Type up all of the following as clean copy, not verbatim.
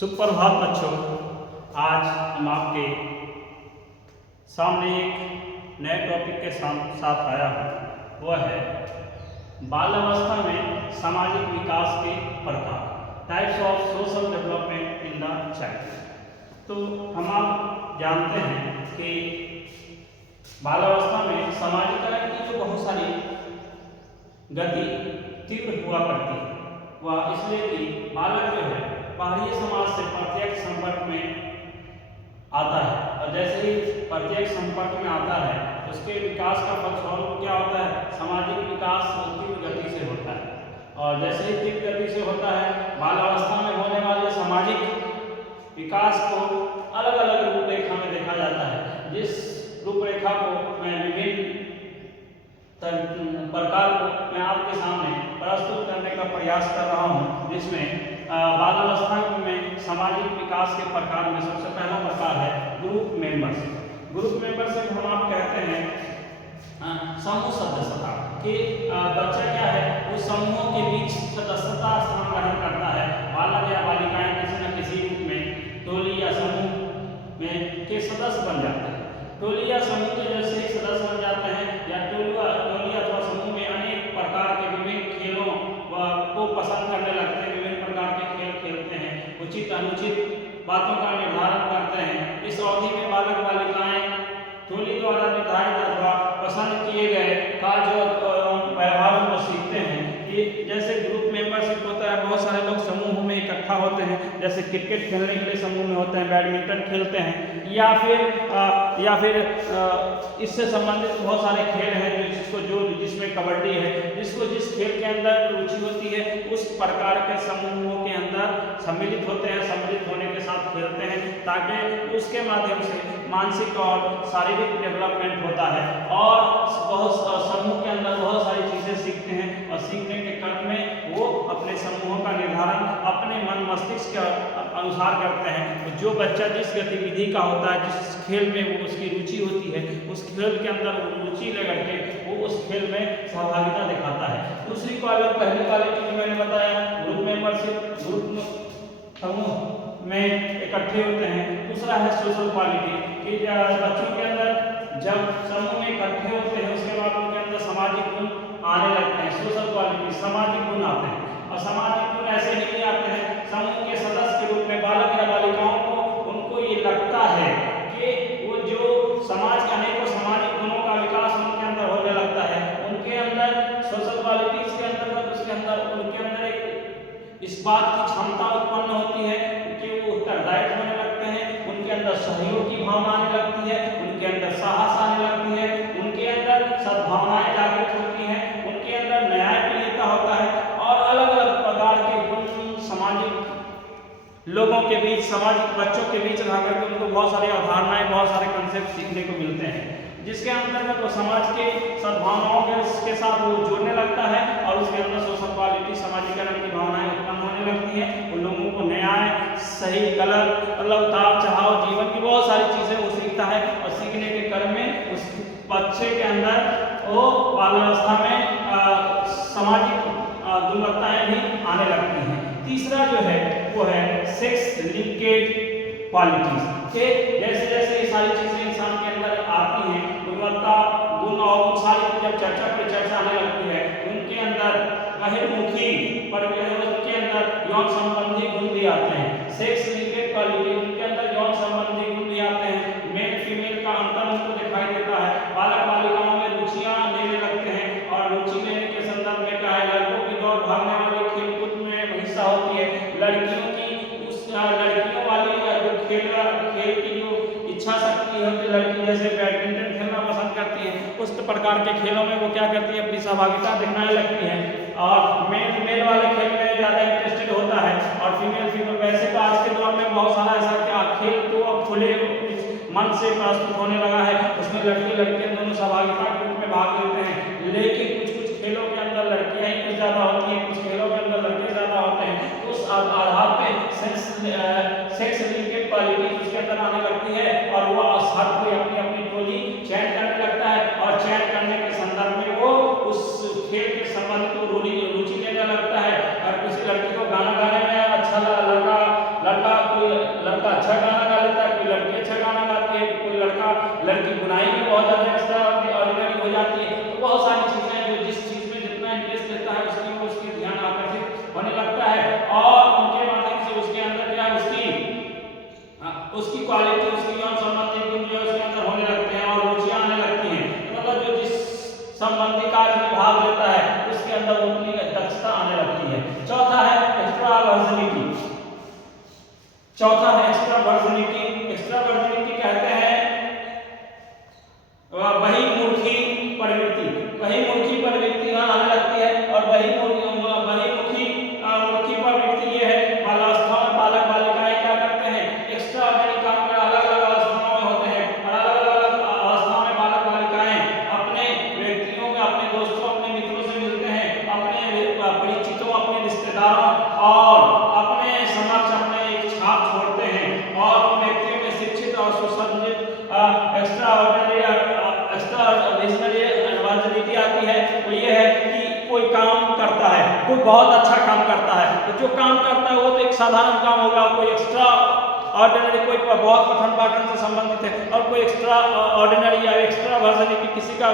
सुप्रभात बच्चों, आज हम आपके सामने एक नए टॉपिक के साथ आया हूँ। वह है बाल्यावस्था में सामाजिक विकास के प्रकार, types of social development in the child. तो हम आप जानते हैं कि बाल्यावस्था में सामाजिकरण की जो बहुत सारी गति तीव्र हुआ करती है, वह इसलिए कि बालक जो है बाहरी समाज से प्रत्यक्ष संपर्क में आता है, और जैसे ही प्रत्यक्ष संपर्क में आता है उसके विकास का फलस्वरूप क्या होता है, सामाजिक विकास तीव्र गति से होता है। और जैसे ही तीव्र गति से होता है, बाल्यावस्था में होने वाले सामाजिक विकास को अलग अलग रूपरेखा में देखा जाता है, जिस रूपरेखा को मैं विभिन्न प्रकार को मैं आपके सामने प्रस्तुत करने का प्रयास कर रहा हूं, जिसमें बाल्यावस्था में सामाजिक विकास के प्रकार में सबसे पहला प्रकार है ग्रुप मेंबरशिप। ग्रुप मेंबरशिप हम आप कहते हैं समूह सदस्यता कि बच्चा क्या है उस समूहों के बीच सदस्यता स्थान ग्रहण करता है। बालक या बालिकाएं किसी न किसी रूप में टोली या समूह में के सदस्य बन जाते हैं। टोली या समूह के जैसे ही सदस्य बन जाते हैं या टोली अथवा समूह में अनेक प्रकार के विभिन्न खेलों को पसंद करने लगते हैं, विभिन्न प्रकार के खेल खेलते हैं, उचित अनुचित बातों का निर्धारण करते हैं। इस अवधि में बालक बालिकाएं टोली द्वारा निर्धारित अथवा पसंद किए गए कार्य और व्यवहारों को सीखते हैं। कि जैसे ग्रुप मेंबरशिप होता है, बहुत सारे लोग समूह में इकट्ठा होते हैं, जैसे क्रिकेट खेलने के लिए समूह में होते हैं, बैडमिंटन खेलते हैं, या फिर इससे संबंधित बहुत सारे खेल हैं जिसमें कबड्डी है, जिसको जिस खेल के अंदर रुचि होती है उस प्रकार के समूहों के अंदर सम्मिलित होते हैं। सम्मिलित होने के साथ खेलते हैं ताकि उसके माध्यम से मानसिक और शारीरिक डेवलपमेंट होता है, और बहुत समूह के अंदर बहुत सारी चीज़ें सीखते हैं, और सीखने के क्रम में वो अपने समूहों का निर्धारण अपने मन मस्तिष्क के अनुसार करते हैं। तो जो बच्चा जिस गतिविधि का होता है, जिस खेल में वो उसकी रुचि होती है, उस खेल के अंदर रुचि लेकर के वो उस खेल में सहभागिता दिखाता है। दूसरी पहली क्वालिटी जो मैंने बताया ग्रुप मेंबरशिप, ग्रुप समूह में इकट्ठे होते हैं। दूसरा है सोशल क्वालिटी कि बच्चों के अंदर जब समूह में इकट्ठे होते हैं उसके बाद उनके अंदर सामाजिक गुण आने लगते हैं। सोशल क्वालिटी सामाजिक गुण आते हैं, और सामाजिक गुण ऐसे ही नहीं आते हैं। समूह के सदस्य के रूप में बालक या बालिकाओं को उनको ये लगता है कि वो जो समाज के अनेकों सामाजिक गुणों का विकास उनके अंदर होने लगता है। उनके अंदर सोशल क्वालिटीज के अंतर्गत उनके अंदर एक इस बात की क्षमता उत्पन्न होती है कि वो उत्तरदायित्व होने लगते हैं, उनके अंदर सहयोग की भावना आने लगती है, उनके अंदर साहस आने लगती है, उनके अंदर सद्भावनाएं जागृत होती हैं, उनके अंदर न्यायप्रियता होता है, और अलग अलग प्रकार के गुण सामाजिक लोगों के बीच, सामाजिक बच्चों के बीच रह करके उनको बहुत सारी अवधारणाएं, बहुत सारे कंसेप्ट सीखने को मिलते हैं, जिसके अंतर्गत वो समाज के सद्भावनाओं के साथ वो जुड़ने लगता है, और उसके अंदर सोशल क्वालिटी, समाजीकरण की भावनाएं उत्पन्न होने लगती हैं। उन लोगों को न्याय, सही गलत, मतलब उतार चढ़ाव, जीवन की बहुत सारी चीज़ें वो सीखता है, और सीखने के क्रम में उस बच्चे के अंदर वो बाल्यावस्था में सामाजिक गुणवत्ताएं भी आने लगती हैं। तीसरा जो है वो है सेक्स लिंकेज क्वालिटीज के जैसे जैसे ये सारी चीजें इंसान के अंदर आती हैं, गुणवत्ता, गुण और सारी जब चर्चा पर चर्चा आने लगती है, उनके अंदर बहिर्मुखी पर उनके अंदर यौन संबंधी गुण भी आते हैं। सेक्स लिंकेज क्वालिटी, उनके अंदर यौन संबंधी गुण भी आते हैं। मेल फीमेल का अंतर उनको दिखाई देता है। बालक बालिकाओं में रुचियां लेने लगते हैं, और रुचि लेने के संदर्भ में क्या है, लड़कों की दौड़ भागने वाले खेलकूद में हिस्सा होती है, लड़कियों वाली जो खेल की जो इच्छा शक्ति होती है, लड़की जैसे बैडमिंटन खेलना पसंद करती है, उस प्रकार के खेलों में वो क्या करती है, अपनी सहभागिता दिखाने लगती है, और मेल वाले खेल में ज़्यादा इंटरेस्टेड होता है, और फीमेल वैसे तो आज के दौर में बहुत सारा ऐसा क्या खेल तो अब खुले मन से प्रस्तुत होने लगा है, उसमें लड़कियां दोनों सहभागिता के रूप में भाग लेते हैं। लेकिन कुछ खेलों के अंदर लड़कियां ही कुछ ज़्यादा होती हैं, कुछ खेलों के अंदर लड़के ज़्यादा होते हैं। उस आधार पे सेक्स लिंकेज क्वालिटी उसके अंदर आने लगती है, और वो हर कोई अपनी अपनी टोली चयन करने लगता है, और चयन करने के संदर्भ में वो उस खेल के संबंध को रुचि लेने लगता है। और किसी लड़की को गाना गाने में अच्छा लड़का चौथा है एक्स्ट्रा वर्जिनिटी। एक्स्ट्रा वर्जिनिटी कहते हैं बहिर्मुखी प्रवृत्ति। बहिर्मुखी प्रवृत्ति आने लगती है और बहिर्मुखी प्रवृत्ति ये है बाल्यावस्था में बालक बालिकाएं क्या करते हैं, एक्स्ट्रा ऑर्डिनरी काम में अलग अलग अवस्थाओं में होते हैं और अलग अलग अवस्थाओं में बालक बालिकाएं अपने व्यक्तियों में, अपने दोस्तों, अपने मित्रों से मिलते हैं, अपने परिचितों, अपने रिश्तेदारों और अपने समक्ष अपने एक छाप छोड़ते हैं और उन व्यक्तियों में शिक्षित और सुसंजित एक्स्ट्रा वर्जिनिटी आती है। तो ये है कि कोई काम करता है, कोई बहुत अच्छा काम करता है, तो जो काम करता है वो तो एक साधारण काम होगा, कोई एक्स्ट्रा ऑर्डिनरी कोई बहुत पठन पाठन से संबंधित है और कोई एक्स्ट्रा ऑर्डिनरी या एक्स्ट्रा वर्जिनिटी किसी का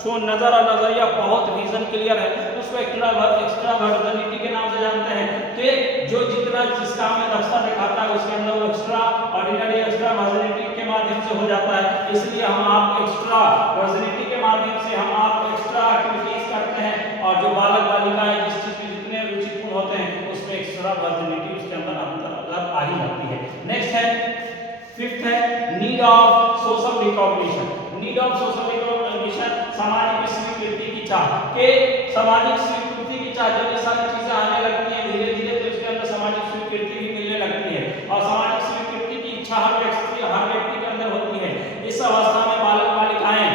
नजर और नजरिया बहुत विजन क्लियर है, उसको एक्स्ट्रा वर्जिनिटी के नाम से जानते हैं कि जो जितना जिस काम में दक्षता दिखाता है उसके अंदर वो एक्स्ट्रा ऑर्डिनरी एक्स्ट्रा वर्जिनिटी के माध्यम से हो जाता है। इसलिए हम आपको एक्स्ट्रा वर्जिनिटी के माध्यम से हम आपको एक्स्ट्रा एक्टिविटीज करते हैं और जो बालक बालिकाएं जिस चीज में जितने रुचिपूर्ण होते हैं उसमें एक्स्ट्रा वर्जिनिटी उसके अंदर आ ही जाती है। नेक्स्ट है फिफ्थ है need of social recognition. Need of social recognition सामाजिक स्वीकृति की चाह के सामाजिक स्वीकृति की चाह जब ये सारी चीजें आने लगती हैं धीरे धीरे तो उसके अंदर सामाजिक स्वीकृति भी मिलने लगती है और सामाजिक स्वीकृति की इच्छा हर व्यक्ति के अंदर होती है। इस अवस्था में बालक बालिकाएं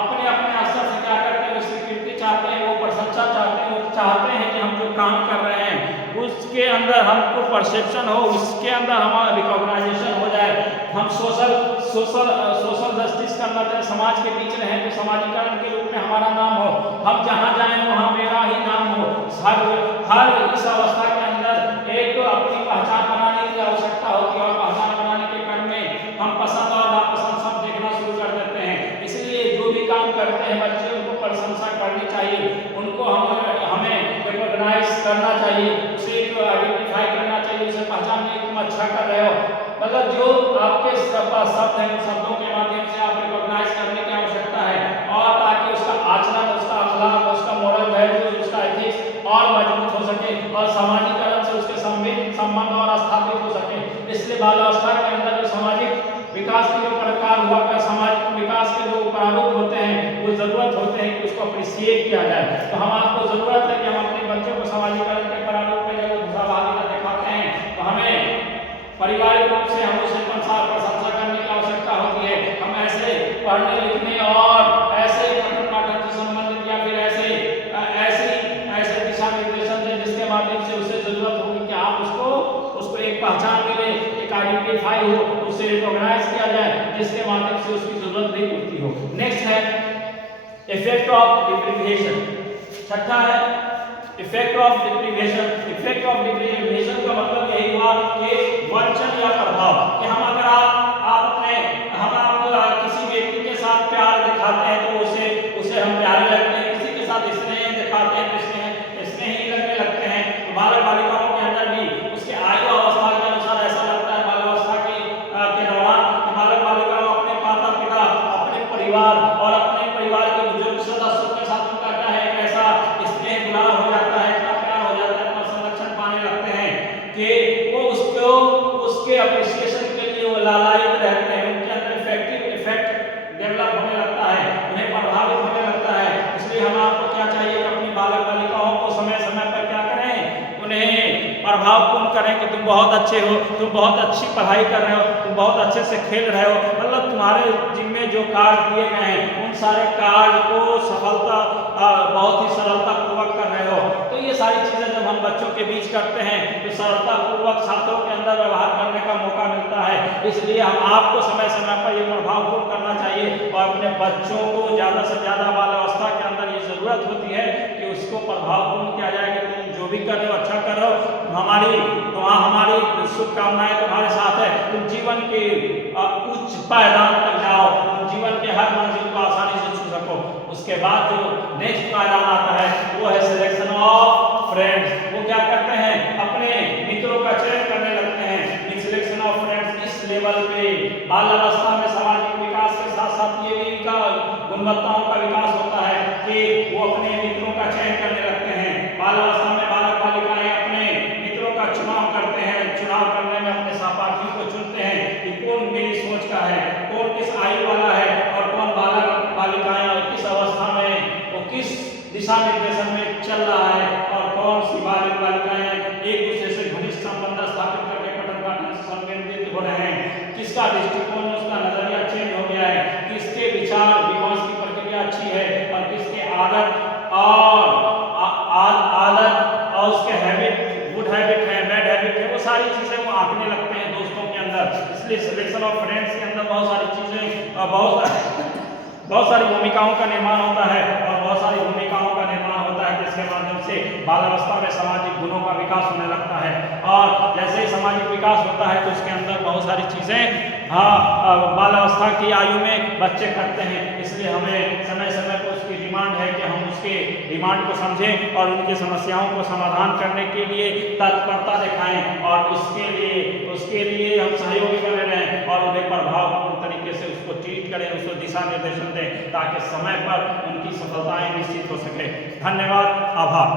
अपने अपने स्तर से क्या करते हैं, स्वीकृति चाहते हैं, वो प्रशंसा चाहते हैं, वो चाहते हैं कि हम जो काम कर रहे हैं उसके अंदर हमको परसेप्शन हो, उसके अंदर हमारा रिकॉग्नाइजेशन हो जाए, हम सोशल जस्टिस करना चाहे, समाज के बीच रहें तो समाजीकरण के रूप में हमारा नाम हो, हम जहाँ जाएं वहाँ मेरा ही नाम हो। हर इस अवस्था के अंदर एक तो अपनी पहचान बनाने की आवश्यकता होती है और पहचान बनाने के क्रम में हम पसंद और नापसंद सब देखना शुरू कर देते हैं। इसलिए जो भी काम करते हैं बच्चे उनको प्रशंसा करनी चाहिए, उनको हमें रिकॉग्नाइज करना चाहिए, उसे आइडेंटिफाई करना चाहिए, उसे पहचानने तुम अच्छा कर रहे हो। मतलब जो आपके शब्द हैं शब्दों के माध्यम से आप रिकॉग्नाइज करने की आवश्यकता है और ताकि उसका आचरण, उसका अखलाक, उसका मोरल वैल्यू, उसका एथिक्स और मजबूत हो सके और सामाजिकरण से उसके संबंध और स्थापित हो सके। इसलिए बाल्यावस्था के अंदर जो सामाजिक विकास के जो प्रकार हुआ कर सामाजिक विकास के जो प्रारूप होते हैं वो जरूरत होते हैं कि उसको अप्रिशिएट किया जाए। तो हम आपको जरूरत है कि हम अपने बच्चों को सामाजिकरण के प्रारूप में जब सहभागिता दिखाते हैं तो हमें पारिवारिक रूप से हम उसे प्रशंसा करने की आवश्यकता होती है। हम ऐसे पढ़ने लिखने और ऐसे पठन पाठन से संबंधित या फिर ऐसे दिशा निर्देशन दें जिसके माध्यम से उसे जरूरत होगी कि आप उसको एक पहचान मिले, एक आइडेंटिफाई हो, उसे रिकॉग्नाइज किया जाए जिसके माध्यम से उसकी जरूरत भी पूर्ति हो। नेक्स्ट है इफेक्ट ऑफ डिप्रीविएशन। छठा है इफेक्ट ऑफ डिप्रीविएशन। इफेक्ट ऑफ डिप्रीविएशन का मतलब यही हुआ कि वंचन या प्रभाव कि हम अगर आप किसी व्यक्ति के साथ प्यार दिखाते हैं तो उसे हम प्यारे लगते हैं, किसी के साथ स्नेह दिखाते हैं तो स्नेही लगने लगते हैं। तो बालक बालिकाओं के अंदर भी उसके आयु अवस्था के अनुसार ऐसा लगता है बाल्यावस्था के दौरान कि बालक बालिकाओं अपने माता पिता, अपने परिवार और अपने परिवार के बुजुर्ग सदस्यों के साथ उनका क्या है कैसा स्नेह दुलार हो जाता है, इतना प्यार हो जाता है, इतना संरक्षण पाने लगते हैं कि वो उसके अप्रिसिएशन के लिए वो लालायित रहते हैं, उनके अंदर इफेक्ट डेवलप होने लगता है, उन्हें प्रभावित होने लगता है। इसलिए हम आपको क्या चाहिए कि अपनी बालक बालिकाओं को समय समय पर क्या करें, उन्हें प्रभावपूर्ण करें कि तुम बहुत अच्छे हो, तुम बहुत अच्छी पढ़ाई कर रहे हो, तुम बहुत अच्छे से खेल रहे हो, मतलब तुम्हारे जिम्मे जो कार्य दिए गए हैं उन सारे कार्य को बहुत ही सरलतापूर्वक कर रहे हो। तो ये सारी चीजें जब हम बच्चों के बीच करते हैं तो सरलतापूर्वक छात्रों के अंदर व्यवहार करने का मौका मिलता है। इसलिए हम आपको समय समय पर ये प्रभावपूर्ण करना चाहिए और अपने बच्चों को ज़्यादा से ज़्यादा बाल्यावस्था के अंदर ये जरूरत होती है कि उसको प्रभावपूर्ण किया जाए कि तुम जो भी कर रहे हो अच्छा कर रहे हो, हमारी शुभकामनाएं तुम्हारे साथ है, तुम जीवन के उच्च पायदान तक जाओ, तुम जीवन के हर मंजिल को आसानी से छू सको। उसके बाद जो नेक्स्ट पायदान आता है वो है सिलेक्शन ऑफ फ्रेंड्स। वो क्या करते हैं, अपने मित्रों का चयन करने लगते हैं। इन सिलेक्शन ऑफ फ्रेंड्स इस लेवल पे बाल्यावस्था में सामाजिक विकास के साथ साथ ये भी गुणवत्ताओं का विकास होता है कि वो अपने मित्रों का चयन करने लगते हैं। बाल्यावस्था में बालक बालिकाएं अपने मित्रों का चुनाव करते हैं, चुनाव करने में अपने सहपाठियों दिशा निर्देशन में चल रहा है और कौन सी बालक बालिकाएं एक दूसरे से घनिष्ठ संबंध स्थापित करके पठन पाठन से संबंधित हो रहे हैं, किसका दृष्टिकोण उसका नजरिया चेंज हो गया है, किसके विचार विमर्श की प्रक्रिया अच्छी है और किसके आदत और उसके हैबिट गुड हैबिट है बैड हैबिट है, वो सारी चीजें वो आंकने लगते हैं दोस्तों के अंदर। इसलिए सिलेक्शन ऑफ फ्रेंड्स के अंदर बहुत सारी चीजें बहुत सारी भूमिकाओं का निर्माण होता है और बहुत सारी भूमिकाओं का निर्माण होता है जिसके माध्यम से बालावस्था में सामाजिक गुणों का विकास होने लगता है। और जैसे ही सामाजिक विकास होता है तो उसके अंदर बहुत सारी चीजें बालावस्था की आयु में बच्चे करते हैं। इसलिए हमें समय समय पर उसकी डिमांड है कि हम उसके डिमांड को समझें और उनकी समस्याओं को समाधान करने के लिए तत्परता दिखाएं और उसके लिए हम सहयोगी बने रहें और उन्हें प्रभावपूर्ण तरीके से उसको ट्रीट करें, उसको दिशा निर्देशन दें ताकि समय पर उनकी सफलताएं निश्चित हो सके। धन्यवाद, आभार।